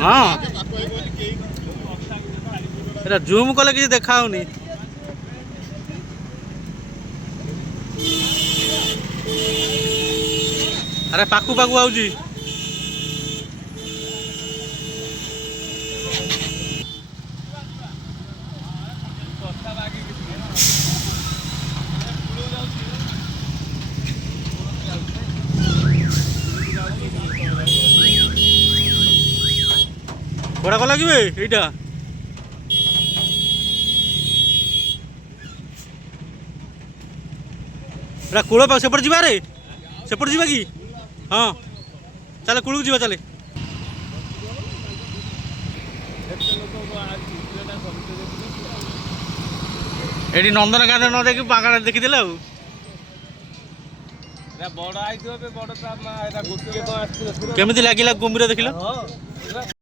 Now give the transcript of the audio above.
हाँ एटा जूम कले कि देखा होनी। अरे पाकू पाकू आउजी बड़ा कल लगे यहाँ कूल पाक सेपट जा रे सेपट जा कि हाँ चले कूल को चले ये नंदनकानन न देखी पागा देखीदे केमी लगे कुम्भीर देख